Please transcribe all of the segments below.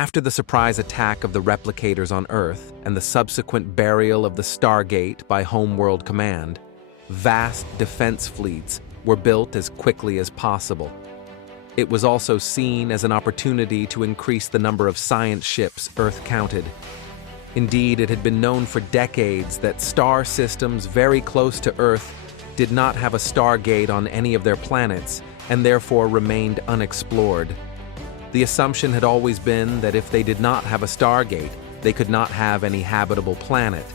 After the surprise attack of the Replicators on Earth and the subsequent burial of the Stargate by Homeworld Command, vast defense fleets were built as quickly as possible. It was also seen as an opportunity to increase the number of science ships Earth counted. Indeed, it had been known for decades that star systems very close to Earth did not have a Stargate on any of their planets and therefore remained unexplored. The assumption had always been that if they did not have a Stargate, they could not have any habitable planet,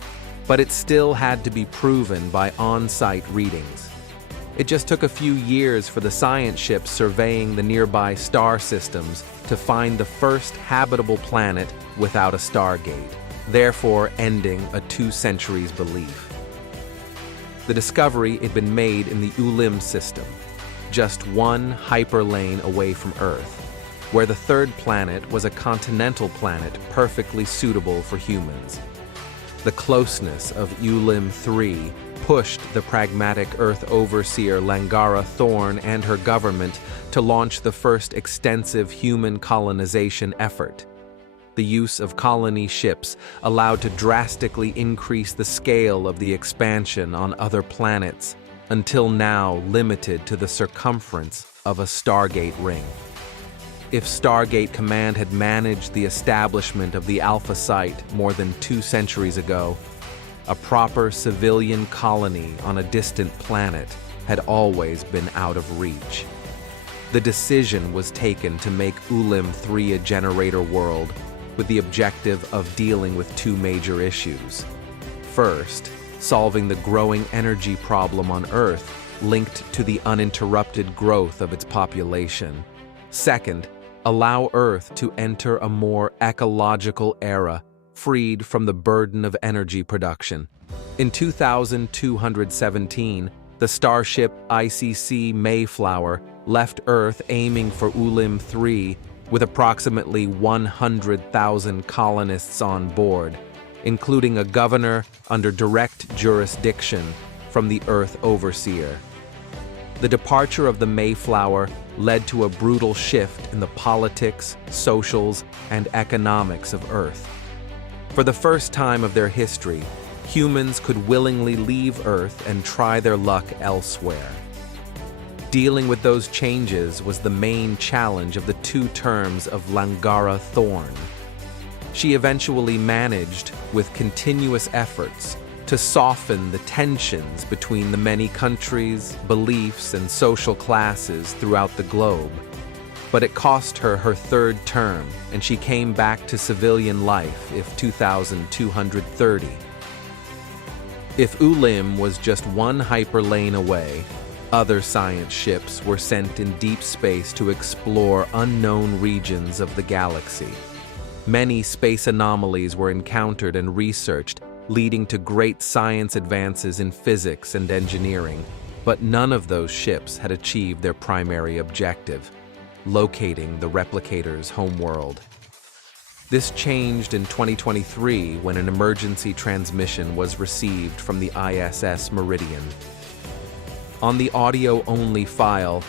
but it still had to be proven by on-site readings. It just took a few years for the science ships surveying the nearby star systems to find the first habitable planet without a Stargate, therefore ending a 2 centuries belief. The discovery had been made in the Ulim system, just one hyperlane away from Earth, where the third planet was a continental planet perfectly suitable for humans. The closeness of Ulim 3 pushed the pragmatic Earth overseer Langara Thorn and her government to launch the first extensive human colonization effort. The use of colony ships allowed to drastically increase the scale of the expansion on other planets, until now limited to the circumference of a Stargate ring. If Stargate Command had managed the establishment of the Alpha Site more than 2 centuries ago, a proper civilian colony on a distant planet had always been out of reach. The decision was taken to make Ulim 3 a generator world with the objective of dealing with 2 major issues. First, solving the growing energy problem on Earth linked to the uninterrupted growth of its population. Second, allow Earth to enter a more ecological era, freed from the burden of energy production. In 2217, the starship ICC Mayflower left Earth aiming for Ulim 3 with approximately 100,000 colonists on board, including a governor under direct jurisdiction from the Earth Overseer. The departure of the Mayflower led to a brutal shift in the politics, socials, and economics of Earth. For the first time of their history, humans could willingly leave Earth and try their luck elsewhere. Dealing with those changes was the main challenge of the 2 terms of Langara Thorn. She eventually managed, with continuous efforts, to soften the tensions between the many countries, beliefs, and social classes throughout the globe. But it cost her her 3rd term, and she came back to civilian life in 2230. If Ulim was just 1 hyperlane away, other science ships were sent in deep space to explore unknown regions of the galaxy. Many space anomalies were encountered and researched, leading to great science advances in physics and engineering, but none of those ships had achieved their primary objective: locating the Replicators' homeworld. This changed in 2023 when an emergency transmission was received from the ISS Meridian. On the audio-only file,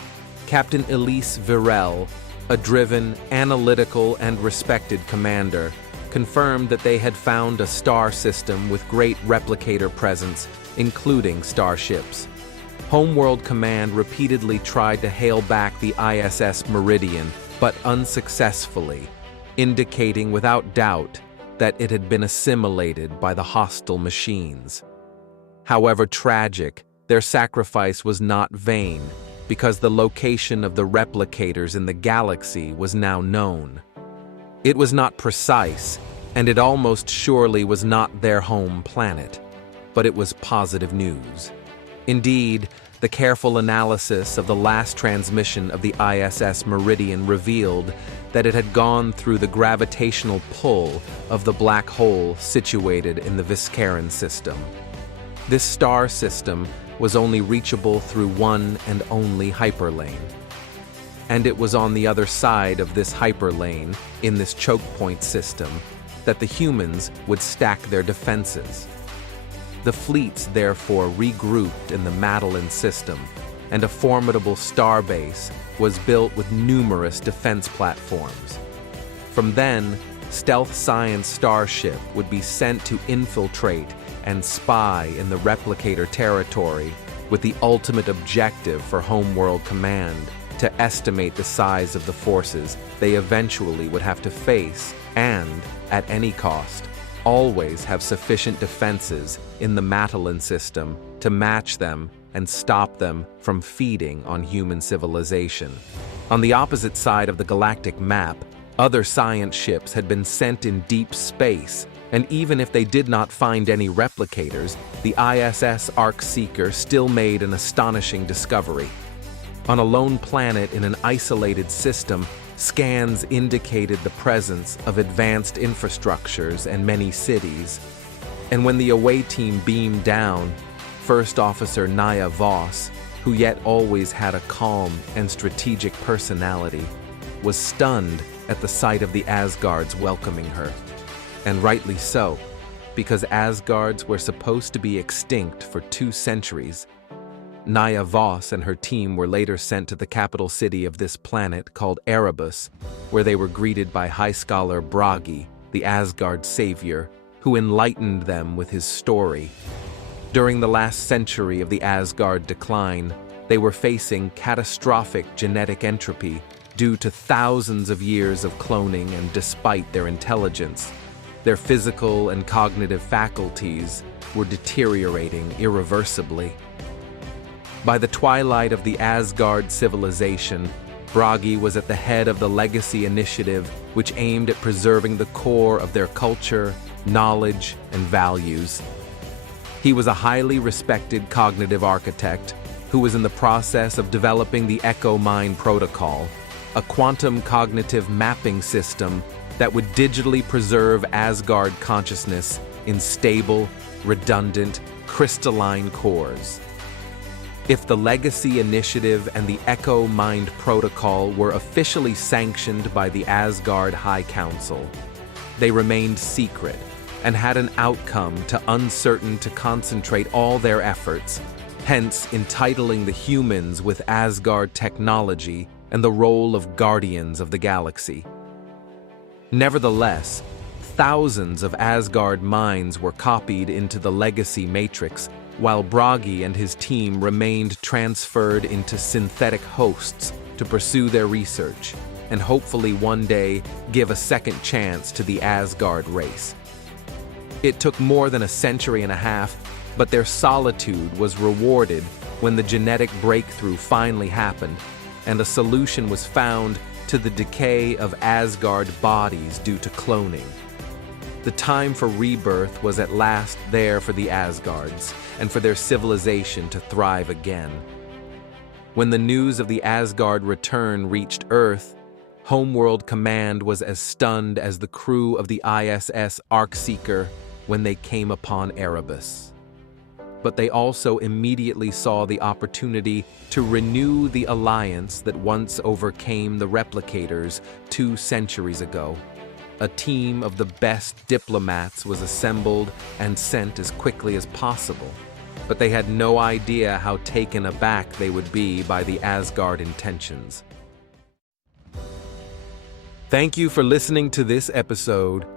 Captain Elise Virel, a driven, analytical, and respected commander, confirmed that they had found a star system with great replicator presence, including starships. Homeworld Command repeatedly tried to hail back the ISS Meridian, but unsuccessfully, indicating without doubt that it had been assimilated by the hostile machines. However tragic, their sacrifice was not vain, because the location of the replicators in the galaxy was now known. It was not precise, and it almost surely was not their home planet, but it was positive news. Indeed, the careful analysis of the last transmission of the ISS Meridian revealed that it had gone through the gravitational pull of the black hole situated in the Viscaran system. This star system was only reachable through one and only hyperlane. And it was on the other side of this hyperlane, in this choke point system, that the humans would stack their defenses. The fleets therefore regrouped in the Madeline system, and a formidable starbase was built with numerous defense platforms. From then, stealth science starship would be sent to infiltrate and spy in the Replicator territory, with the ultimate objective for Homeworld Command to estimate the size of the forces they eventually would have to face and, at any cost, always have sufficient defenses in the Matalin system to match them and stop them from feeding on human civilization. On the opposite side of the galactic map, other science ships had been sent in deep space, and even if they did not find any replicators, the ISS Arc-Seeker still made an astonishing discovery. On a lone planet in an isolated system, scans indicated the presence of advanced infrastructures and many cities. And when the away team beamed down, First Officer Naya Voss, who yet always had a calm and strategic personality, was stunned at the sight of the Asgards welcoming her. And rightly so, because Asgards were supposed to be extinct for 2 centuries. Naya Voss and her team were later sent to the capital city of this planet called Erebus, where they were greeted by High Scholar Bragi, the Asgard savior, who enlightened them with his story. During the last century of the Asgard decline, they were facing catastrophic genetic entropy due to thousands of years of cloning, and despite their intelligence, their physical and cognitive faculties were deteriorating irreversibly. By the twilight of the Asgard civilization, Bragi was at the head of the Legacy Initiative, which aimed at preserving the core of their culture, knowledge, and values. He was a highly respected cognitive architect who was in the process of developing the Echo Mind Protocol, a quantum cognitive mapping system that would digitally preserve Asgard consciousness in stable, redundant, crystalline cores. If the Legacy Initiative and the Echo Mind Protocol were officially sanctioned by the Asgard High Council, they remained secret and had an outcome too uncertain to concentrate all their efforts, hence entitling the humans with Asgard technology and the role of guardians of the galaxy. Nevertheless, thousands of Asgard minds were copied into the Legacy Matrix, while Bragi and his team remained transferred into synthetic hosts to pursue their research and hopefully one day give a second chance to the Asgard race. It took more than a century and a half, but their solitude was rewarded when the genetic breakthrough finally happened and a solution was found to the decay of Asgard bodies due to cloning. The time for rebirth was at last there for the Asgards, and for their civilization to thrive again. When the news of the Asgard return reached Earth, Homeworld Command was as stunned as the crew of the ISS Arc-Seeker when they came upon Erebus. But they also immediately saw the opportunity to renew the alliance that once overcame the Replicators 2 centuries ago. A team of the best diplomats was assembled and sent as quickly as possible, but they had no idea how taken aback they would be by the Asgard intentions. Thank you for listening to this episode,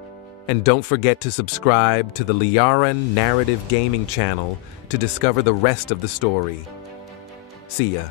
and don't forget to subscribe to the Liaran Narrative Gaming channel to discover the rest of the story. See ya.